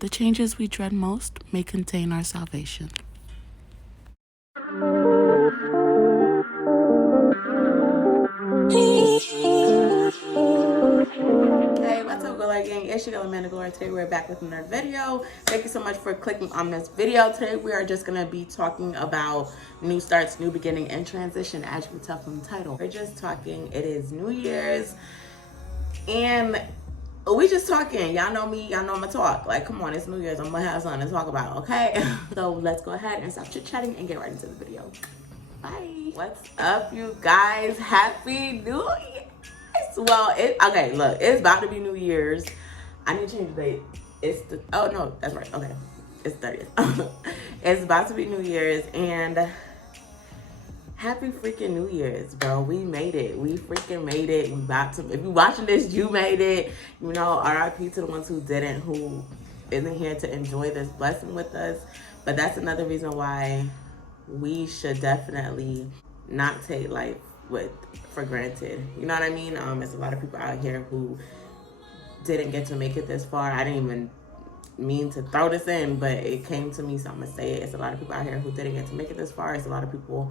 The changes we dread most may contain our salvation. Hey, what's up, Glory Gang? It's your girl Amanda Glory. Today we're back with another video. Thank you so much for clicking on this video. Today we are just gonna be talking about new starts, new beginning, and transition. As you can tell from the title, we're just talking. It is New Year's, and we just talking. Y'all know me. Y'all know I'ma talk. Like, come on, it's New Year's. I'm gonna have something to talk about. Okay. So let's go ahead and stop chit chatting and get right into the video. Bye. What's up, you guys? Happy New Year. Well, okay, look, it's about to be New Year's. I need to change the date. It's the, oh no, that's right, okay. It's 30th. It's about to be New Year's, and happy freaking New Year's, bro. We made it. We freaking made it. We about to, if you're watching this, you made it. You know, RIP to the ones who didn't, who isn't here to enjoy this blessing with us. But that's another reason why we should definitely not take life for granted. You know what I mean? There's a lot of people out here who didn't get to make it this far. I didn't even mean to throw this in, but it came to me, so I'm gonna say it. It's a lot of people out here who didn't get to make it this far. It's a lot of people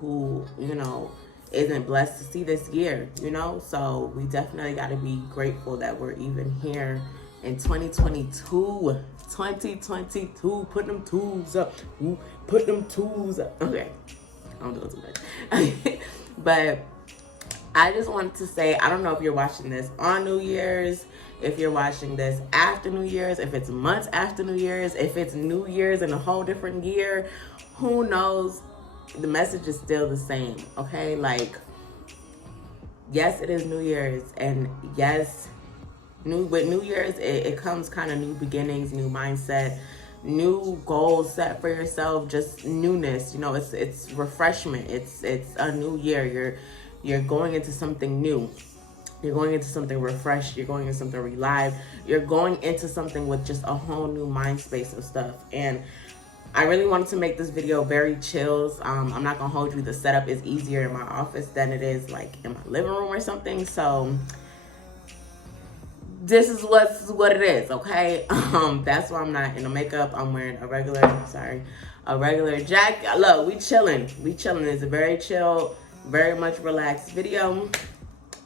who, you know, isn't blessed to see this year, you know? So we definitely gotta be grateful that we're even here in 2022. 2022, put them tools up. Ooh, put them tools up. Okay, I'm doing too much. But I just wanted to say, I don't know if you're watching this on New Year's, if you're watching this after New Year's, if it's months after New Year's, if it's New Year's in a whole different year, who knows? The message is still the same, okay? Like, yes, it is New Year's, and yes, with New Year's, it comes kind of new beginnings, new mindset, new goals set for yourself, just newness. You know, it's refreshment. It's a new year. You're going into something new. You're going into something refreshed. You're going into something relive. You're going into something with just a whole new mind space of stuff. And I really wanted to make this video very chills. I'm not gonna hold you. The setup is easier in my office than it is like in my living room or something. So this is what it is, okay? That's why I'm not in the makeup. I'm wearing a regular jacket. Look, we chilling. It's a very chill, very much relaxed video.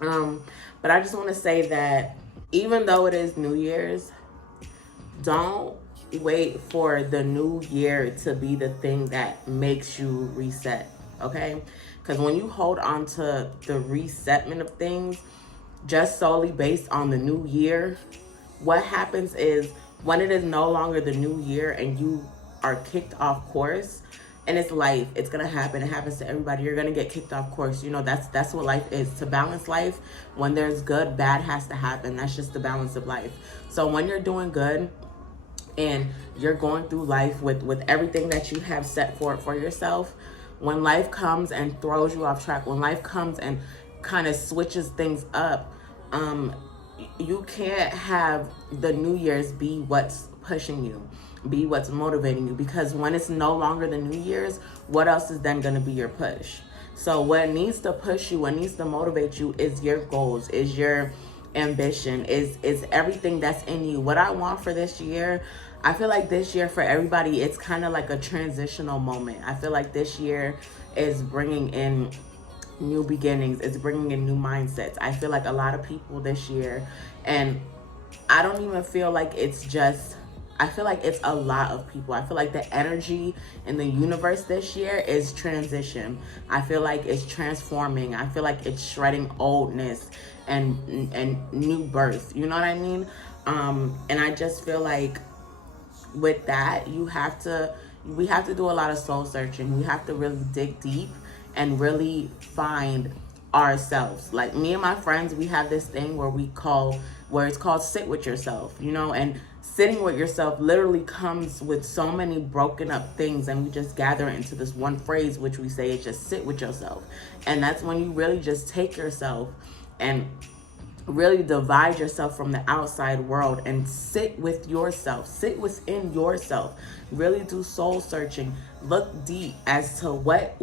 But I just want to say that even though it is New Year's, don't wait for the new year to be the thing that makes you reset, okay? Because when you hold on to the resetment of things, just solely based on the new year, what happens is when it is no longer the new year and you are kicked off course, and it's life, it's gonna happen. It happens to everybody. You're gonna get kicked off course. You know, that's what life is. To balance life, when there's good, bad has to happen. That's just the balance of life. So when you're doing good and you're going through life with everything that you have set for yourself, when life comes and throws you off track, when life comes and kind of switches things up, you can't have the New Year's be what's pushing you, be what's motivating you, because when it's no longer the New Year's, what else is then going to be your push? So what needs to push you, what needs to motivate you is your goals, is your ambition, is everything that's in you. What I want for this year, I feel like this year for everybody, it's kind of like a transitional moment. I feel like this year is bringing in new beginnings. It's bringing in new mindsets. I feel like a lot of people this year, and I don't even feel like it's just, I feel like it's a lot of people. I feel like the energy in the universe this year is transition. I feel like it's transforming. I feel like it's shredding oldness and new birth. You know what I mean? And I just feel like with that, we have to do a lot of soul searching. We have to really dig deep and really find ourselves. Like me and my friends, we have this thing where it's called sit with yourself, you know, and sitting with yourself literally comes with so many broken up things, and we just gather it into this one phrase, which we say is just sit with yourself. And that's when you really just take yourself and really divide yourself from the outside world and sit with yourself, sit within yourself, really do soul searching, look deep as to what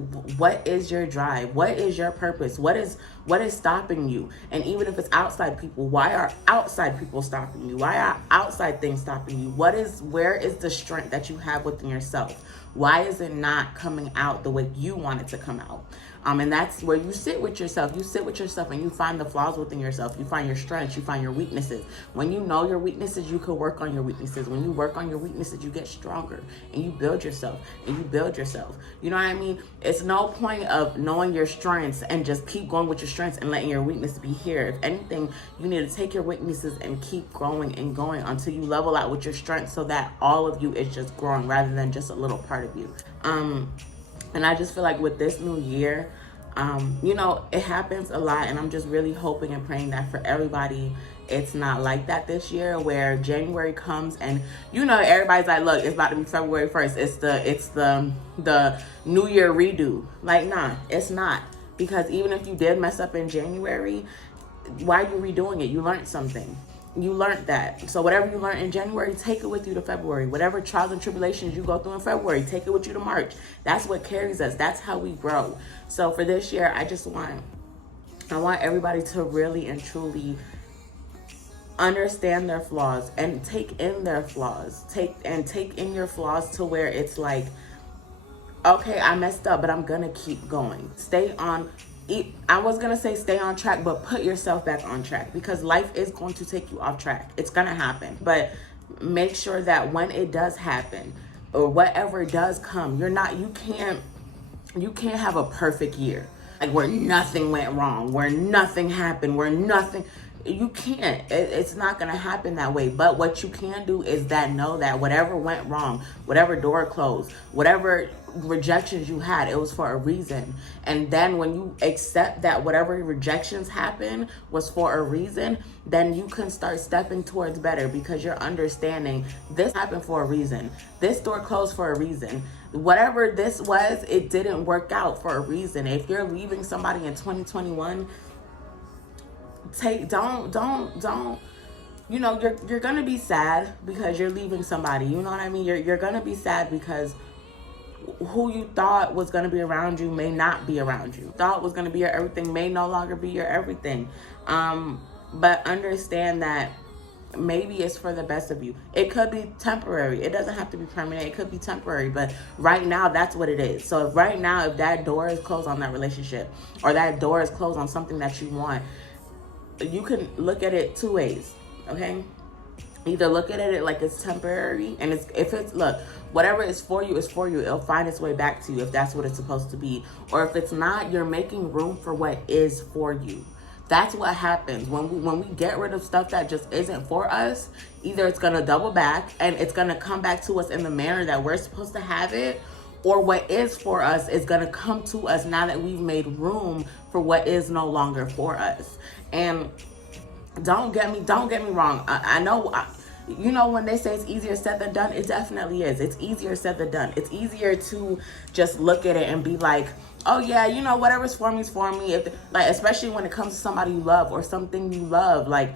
is your drive, what is your purpose, what is What is stopping you? And even if it's outside people, why are outside people stopping you? Why are outside things stopping you? Where is the strength that you have within yourself? Why is it not coming out the way you want it to come out? And that's where you sit with yourself. You sit with yourself and you find the flaws within yourself. You find your strengths. You find your weaknesses. When you know your weaknesses, you can work on your weaknesses. When you work on your weaknesses, you get stronger and you build yourself and you build yourself. You know what I mean? It's no point of knowing your strengths and just keep going with your strengths and letting your weakness be here. If anything, you need to take your weaknesses and keep growing and going until you level out with your strengths so that all of you is just growing rather than just a little part of you. And I just feel like with this new year, you know, it happens a lot, and I'm just really hoping and praying that for everybody, it's not like that this year, where January comes and, you know, everybody's like, look, it's about to be February 1st. It's the New Year redo. Like, nah, it's not. Because even if you did mess up in January, why are you redoing it? You learned something. You learned that. So whatever you learned in January, take it with you to February. Whatever trials and tribulations you go through in February, take it with you to March. That's what carries us. That's how we grow. So for this year, I want everybody to really and truly understand their flaws and take in their flaws. Take in your flaws to where it's like, okay, I messed up, but I'm gonna keep going. I was gonna say stay on track, but put yourself back on track, because life is going to take you off track. It's gonna happen, but make sure that when it does happen or whatever does come, you can't have a perfect year, like where nothing went wrong, where nothing happened, you can't. It's not gonna happen that way. But what you can do is know that whatever went wrong, whatever door closed, whatever rejections you had, it was for a reason. And then when you accept that whatever rejections happened was for a reason, then you can start stepping towards better, because you're understanding this happened for a reason. This door closed for a reason. Whatever this was, it didn't work out for a reason. If you're leaving somebody in 2021, don't you know, you're gonna be sad because you're leaving somebody. You know what I mean? You're gonna be sad because who you thought was gonna be around you may not be around you. Thought was gonna be your everything may no longer be your everything. But understand that maybe it's for the best of you. It could be temporary. It doesn't have to be permanent. It could be temporary, but right now that's what it is. So if that door is closed on that relationship, or that door is closed on something that you want, you can look at it two ways, okay? Either look at it like it's temporary, and look, whatever is for you is for you. It'll find its way back to you if that's what it's supposed to be. Or if it's not, you're making room for what is for you. That's what happens when we get rid of stuff that just isn't for us. Either it's gonna double back and it's gonna come back to us in the manner that we're supposed to have it, or what is for us is gonna come to us now that we've made room for what is no longer for us. And don't get me wrong. I know, you know, when they say it's easier said than done, it definitely is. It's easier said than done. It's easier to just look at it and be like, oh yeah, you know, whatever's for me is for me. Especially when it comes to somebody you love or something you love, like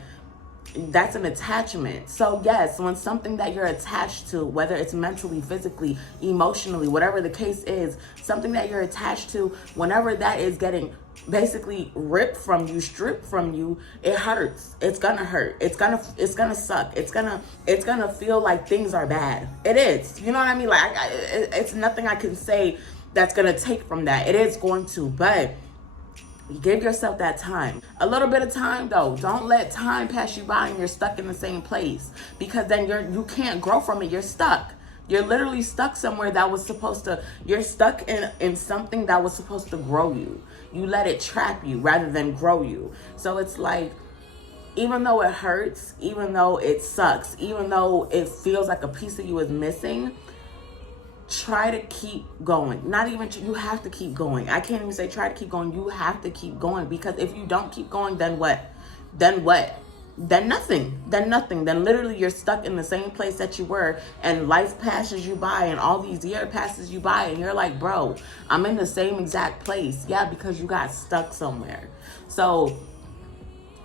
that's an attachment. So yes, when something that you're attached to, whether it's mentally, physically, emotionally, whatever the case is, something that you're attached to, whenever that is getting basically ripped from you, stripped from you, it hurts. It's gonna hurt. It's gonna suck. It's gonna feel like things are bad. It is. You know what I mean? Like it's nothing I can say that's gonna take from that. It is going to, but give yourself that time. A little bit of time though. Don't let time pass you by and you're stuck in the same place, because then you can't grow from it. You're stuck. You're literally stuck somewhere you're stuck in something that was supposed to grow you. You let it trap you rather than grow you. So it's like, even though it hurts, even though it sucks, even though it feels like a piece of you is missing, try to keep going. You have to keep going. I can't even say try to keep going. You have to keep going, because if you don't keep going, then what? Then nothing. Then literally you're stuck in the same place that you were, and life passes you by and all these years passes you by and you're like, bro, I'm in the same exact place. Yeah, because you got stuck somewhere. So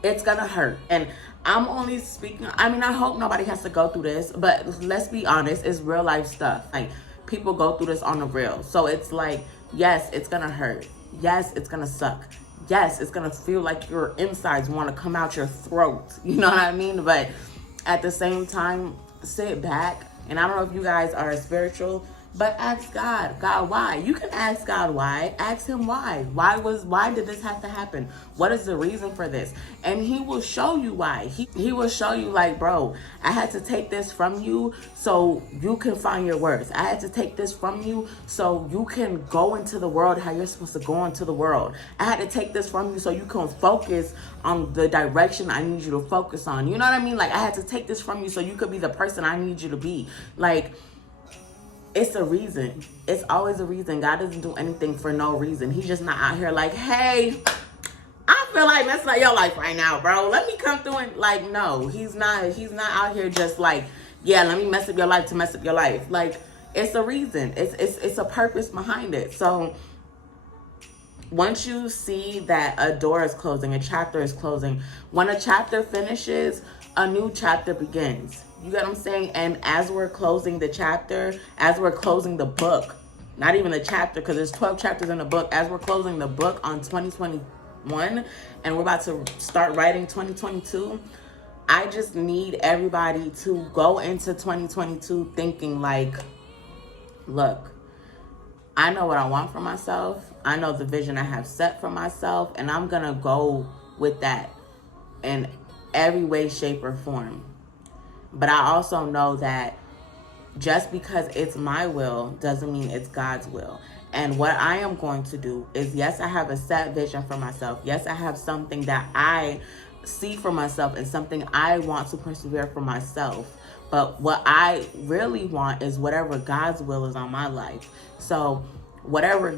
it's gonna hurt. And I'm only speaking, I mean, I hope nobody has to go through this, but let's be honest, it's real life stuff. Like, people go through this on the real. So it's like, yes, it's gonna hurt. Yes, it's gonna suck. yes, it's gonna feel like your insides want to come out your throat. You know what I mean? But at the same time, sit back. And I don't know if you guys are spiritual, but ask God, God, why? You can ask God why. Ask him why. Why did this have to happen? What is the reason for this? And he will show you why. He will show you, like, bro, I had to take this from you so you can find your worth. I had to take this from you so you can go into the world how you're supposed to go into the world. I had to take this from you so you can focus on the direction I need you to focus on. You know what I mean? Like, I had to take this from you so you could be the person I need you to be. Like, it's a reason. It's always a reason. God doesn't do anything for no reason. He's just not out here like, hey, I feel like messing up your life right now, bro. Let me come through and, like, no, he's not out here just like, yeah, let me mess up your life to mess up your life. Like, it's a reason. It's a purpose behind it. So once you see that a door is closing, a chapter is closing, when a chapter finishes, a new chapter begins. You get what I'm saying? And as we're closing the chapter, as we're closing the book, not even the chapter, because there's 12 chapters in the book, as we're closing the book on 2021 and we're about to start writing 2022, I just need everybody to go into 2022 thinking like, look, I know what I want for myself. I know the vision I have set for myself, and I'm going to go with that in every way, shape, or form. But I also know that just because it's my will doesn't mean it's God's will. And what I am going to do is, yes, I have a set vision for myself. Yes, I have something that I see for myself and something I want to persevere for myself. But what I really want is whatever God's will is on my life. So whatever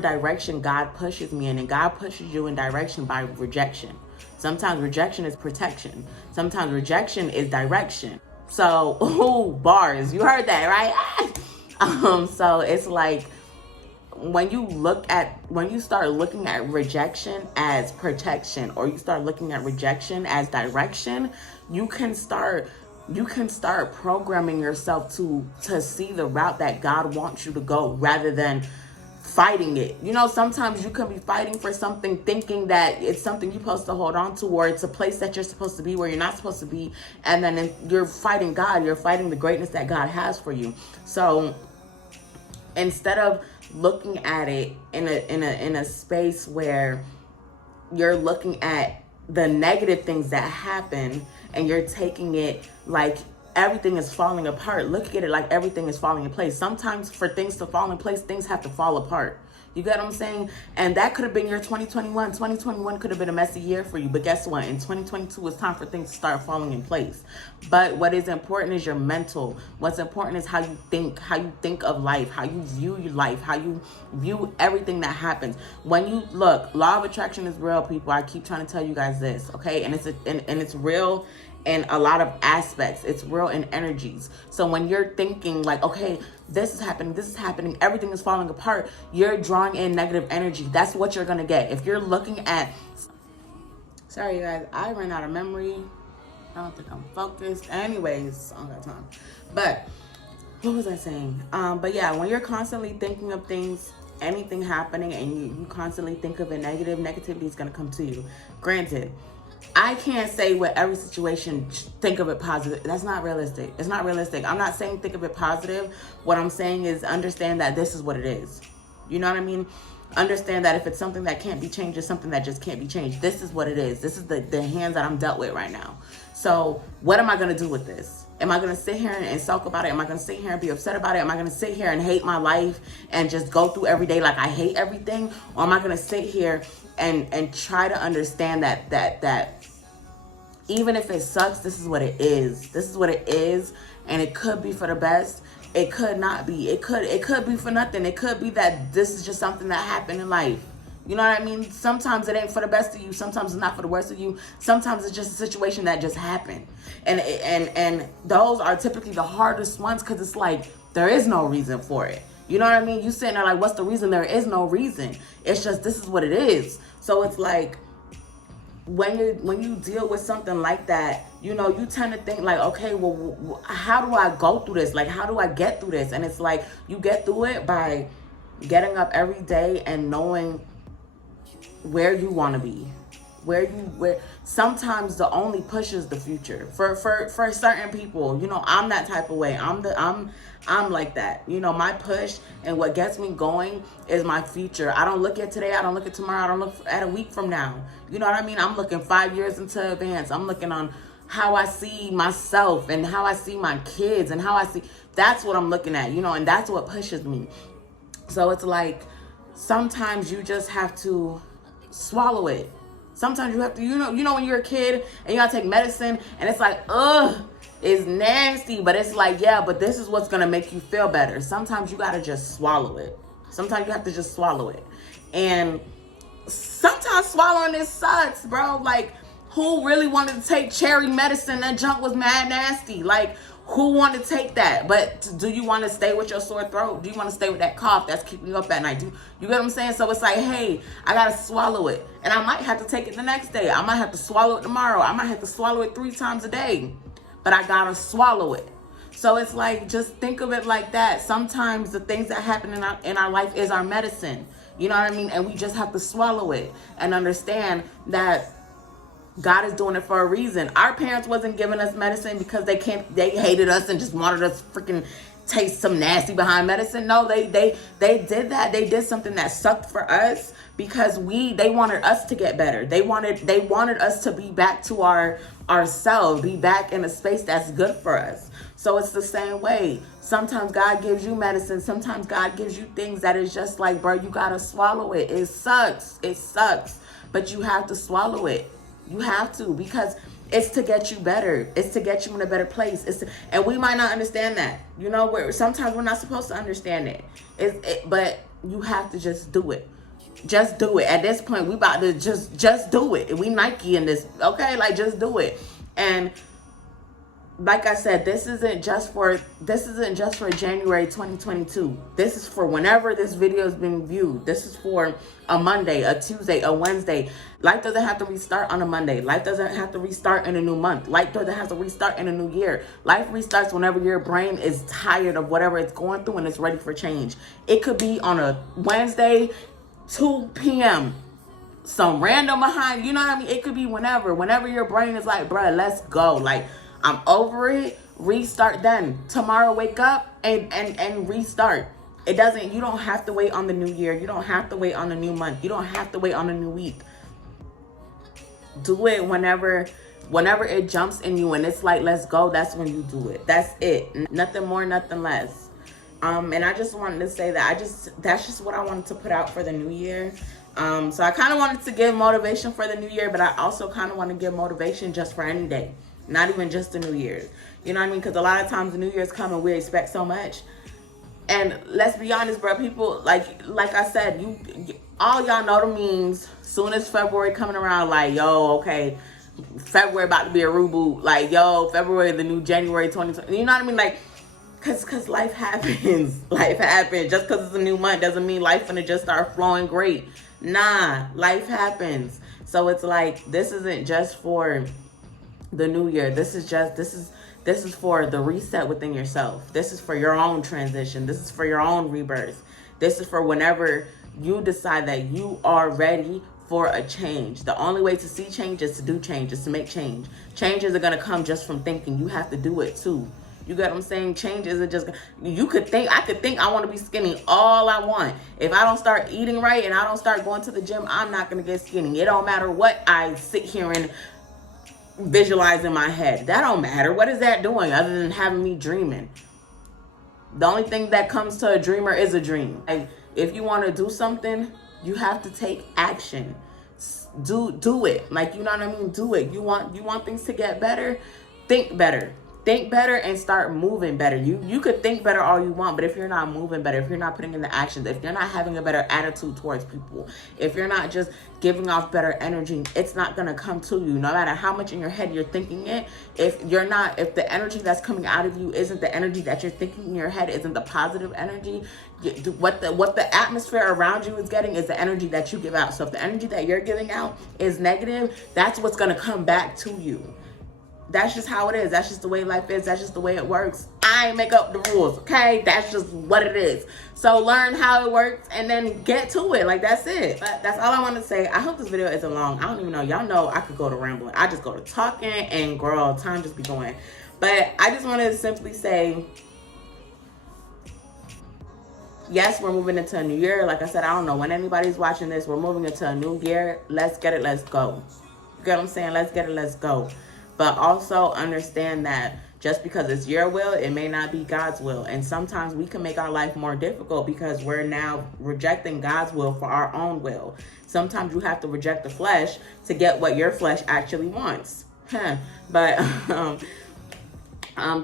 direction God pushes me in, and God pushes you in direction by rejection. Sometimes rejection is protection. Sometimes rejection is direction. So, ooh, bars. You heard that, right? So it's like when you start looking at rejection as protection, or you start looking at rejection as direction, you can start programming yourself to see the route that God wants you to go rather than fighting it. You know, sometimes you can be fighting for something thinking that it's something you're supposed to hold on to, or it's a place that you're supposed to be where you're not supposed to be, and then you're fighting God. You're fighting the greatness that God has for you. So instead of looking at it in a space where you're looking at the negative things that happen and you're taking it like everything is falling apart, look at it like everything is falling in place. Sometimes for things to fall in place, things have to fall apart. You get what I'm saying? And that could have been your 2021. 2021 could have been a messy year for you. But guess what? In 2022, it's time for things to start falling in place. But what is important is your mental. What's important is how you think of life, how you view your life, how you view everything that happens. When you look, law of attraction is real, people. I keep trying to tell you guys this, okay? And it's real in a lot of aspects. It's real in energies. So when you're thinking like, okay, this is happening, everything is falling apart, you're drawing in negative energy. That's what you're gonna get. If you're looking at, sorry you guys, I ran out of memory. I don't think I'm focused. Anyways, I don't got time. But what was I saying? But yeah, when you're constantly thinking of things, anything happening, and you constantly think of it negative, negativity is gonna come to you. Granted, I can't say with every situation, think of it positive. That's not realistic. It's not realistic. I'm not saying think of it positive. What I'm saying is understand that this is what it is. You know what I mean? Understand that if it's something that can't be changed, it's something that just can't be changed. This is what it is. This is the hands that I'm dealt with right now. So what am I going to do with this? Am I going to sit here and sulk about it? Am I going to sit here and be upset about it? Am I going to sit here and hate my life and just go through every day like I hate everything? Or am I going to sit here and try to understand that even if it sucks, this is what it is. This is what it is, and it could be for the best. It could not be. It could be for nothing. It could be that this is just something that happened in life. You know what I mean? Sometimes it ain't for the best of you. Sometimes it's not for the worst of you. Sometimes it's just a situation that just happened. And those are typically the hardest ones because it's like there is no reason for it. You know what I mean? You sitting there like, what's the reason? There is no reason. It's just this is what it is. So it's like when you deal with something like that, you know, you tend to think like, okay, well, how do I go through this? Like, how do I get through this? And it's like you get through it by getting up every day and knowing where you want to be, where sometimes the only push is the future for certain people. You know, I'm that type of way. I'm like that. You know, my push and what gets me going is my future. I don't look at today, I don't look at tomorrow, I don't look at a week from now. You know what I mean? I'm looking 5 years into advance. I'm looking on how I see myself and how I see my kids and how I see, that's what I'm looking at, you know, and that's what pushes me. So it's like, sometimes you just have to swallow it. Sometimes you have to, you know when you're a kid and you gotta take medicine and it's like, ugh, it's nasty, but it's like, yeah, but this is what's gonna make you feel better. Sometimes you gotta just swallow it. Sometimes you have to just swallow it. And sometimes swallowing it sucks, bro. Like, who really wanted to take cherry medicine? That junk was mad nasty. Like, who wanted to take that? But do you want to stay with your sore throat? Do you want to stay with that cough that's keeping you up at night? You get what I'm saying? So it's like, hey, I got to swallow it. And I might have to take it the next day. I might have to swallow it tomorrow. I might have to swallow it 3 times a day. But I got to swallow it. So it's like, just think of it like that. Sometimes the things that happen in our life is our medicine. You know what I mean? And we just have to swallow it and understand that God is doing it for a reason. Our parents wasn't giving us medicine because they hated us and just wanted us freaking taste some nasty behind medicine. No, they did that. They did something that sucked for us because they wanted us to get better. They wanted us to be back to ourselves, be back in a space that's good for us. So it's the same way. Sometimes God gives you medicine. Sometimes God gives you things that is just like, bro, you gotta swallow it. It sucks. It sucks. But you have to swallow it. You have to, because it's to get you better. It's to get you in a better place. And we might not understand that. You know, sometimes we're not supposed to understand it. But you have to just do it. Just do it. At this point, we about to just do it. We Nike in this, okay? Like, just do it. And like I said, this isn't just for January 2022. This is for whenever this video is being viewed. This is for a Monday, a Tuesday, a Wednesday. Life doesn't have to restart on a Monday. Life doesn't have to restart in a new month. Life doesn't have to restart in a new year. Life restarts whenever your brain is tired of whatever it's going through and it's ready for change. It could be on a Wednesday, 2 p.m. Some random behind, you know what I mean? It could be whenever your brain is like, bruh, let's go. Like, I'm over it. Restart then. Tomorrow, wake up and restart. You don't have to wait on the new year. You don't have to wait on the new month. You don't have to wait on a new week. Do it whenever it jumps in you and it's like, let's go. That's when you do it. That's it. Nothing more, nothing less. And I just wanted to say that's just what I wanted to put out for the new year. So I kind of wanted to give motivation for the new year, but I also kind of want to give motivation just for any day. Not even just the New Year's. You know what I mean? Because a lot of times the New Year's come and we expect so much. And let's be honest, bro. People, like I said, all y'all know the memes. Soon as February coming around, like, yo, okay, February about to be a reboot. Like, yo, February the new January 2020. You know what I mean? Like, cause life happens. Life happens. Just because it's a new month doesn't mean life gonna just start flowing great. Nah, life happens. So it's like, this isn't just for the new year. This is for the reset within yourself. This is for your own transition. This is for your own rebirth. This is for whenever you decide that you are ready for a change. The only way to see change is to do change, is to make change. Changes are going to come just from thinking. You have to do it too. You get what I'm saying? Change isn't just, I could think I want to be skinny all I want. If I don't start eating right and I don't start going to the gym, I'm not going to get skinny. It don't matter what I sit here and visualize in my head. That don't matter. What is that doing other than having me dreaming? The only thing that comes to a dreamer is a dream. Like, if you want to do something, you have to take action. Do it. Like, you know what I mean? Do it. You want things to get better? Think better. Think better and start moving better. You could think better all you want, but if you're not moving better, if you're not putting in the actions, if you're not having a better attitude towards people, if you're not just giving off better energy, it's not going to come to you. No matter how much in your head you're thinking it, if the energy that's coming out of you isn't the energy that you're thinking in your head, isn't the positive energy, what the atmosphere around you is getting is the energy that you give out. So if the energy that you're giving out is negative, that's what's going to come back to you. That's just how it is. That's just the way life is. That's just the way it works. I ain't make up the rules, okay? That's just what it is. So learn how it works and then get to it. Like, that's it. But that's all I want to say. I hope this video isn't long. I don't even know. Y'all know I could go to rambling. I just go to talking and girl, time just be going. But I just wanted to simply say, yes, we're moving into a new year. Like I said, I don't know when anybody's watching this. We're moving into a new year. Let's get it. Let's go. You get what I'm saying? Let's get it. Let's go. But also understand that just because it's your will, it may not be God's will. And sometimes we can make our life more difficult because we're now rejecting God's will for our own will. Sometimes you have to reject the flesh to get what your flesh actually wants. But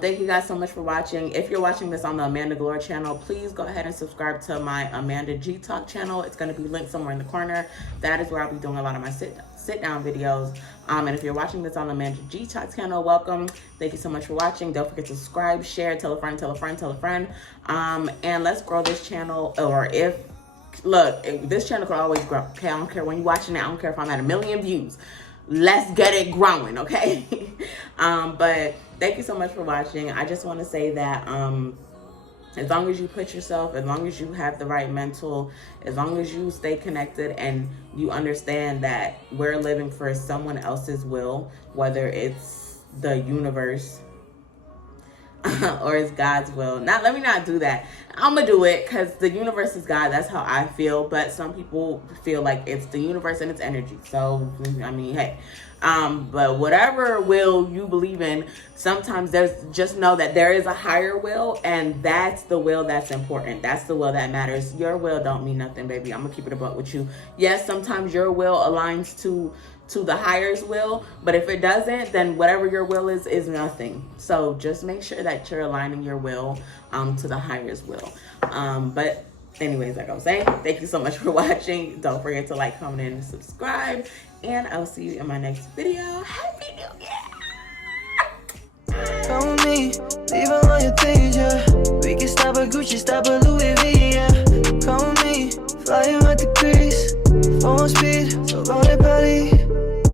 thank you guys so much for watching. If you're watching this on the Amanda Glory channel, please go ahead and subscribe to my Amanda G Talk channel. It's going to be linked somewhere in the corner. That is where I'll be doing a lot of my sit down videos. And if you're watching this on the Amanda G Talk channel, welcome. Thank you so much for watching. Don't forget to subscribe, share, tell a friend, tell a friend, tell a friend. And let's grow this channel. Or this channel could always grow. Okay, I don't care when you're watching it. I don't care if I'm at 1 million views. Let's get it growing, okay? But thank you so much for watching. I just want to say that as long as you put yourself, as long as you have the right mental, as long as you stay connected and you understand that we're living for someone else's will, whether it's the universe or it's God's will. Let me not do that. I'm gonna do it because the universe is God. That's how I feel. But some people feel like it's the universe and its energy. So, I mean, hey. But whatever will you believe in, sometimes just know that there is a higher will, and that's the will that's important. That's the will that matters. Your will don't mean nothing, baby. I'm gonna keep it a buck with you. Yes, sometimes your will aligns to the higher's will, but if it doesn't, then whatever your will is nothing. So just make sure that you're aligning your will to the higher's will. But anyways, like I was saying, thank you so much for watching. Don't forget to like, comment, and subscribe, and I'll see you in my next video. Happy New Year! Call me, leave all your things, yeah. We can stop at Gucci, stop at Louis V, yeah. Call me, flying with the crease, phone speed.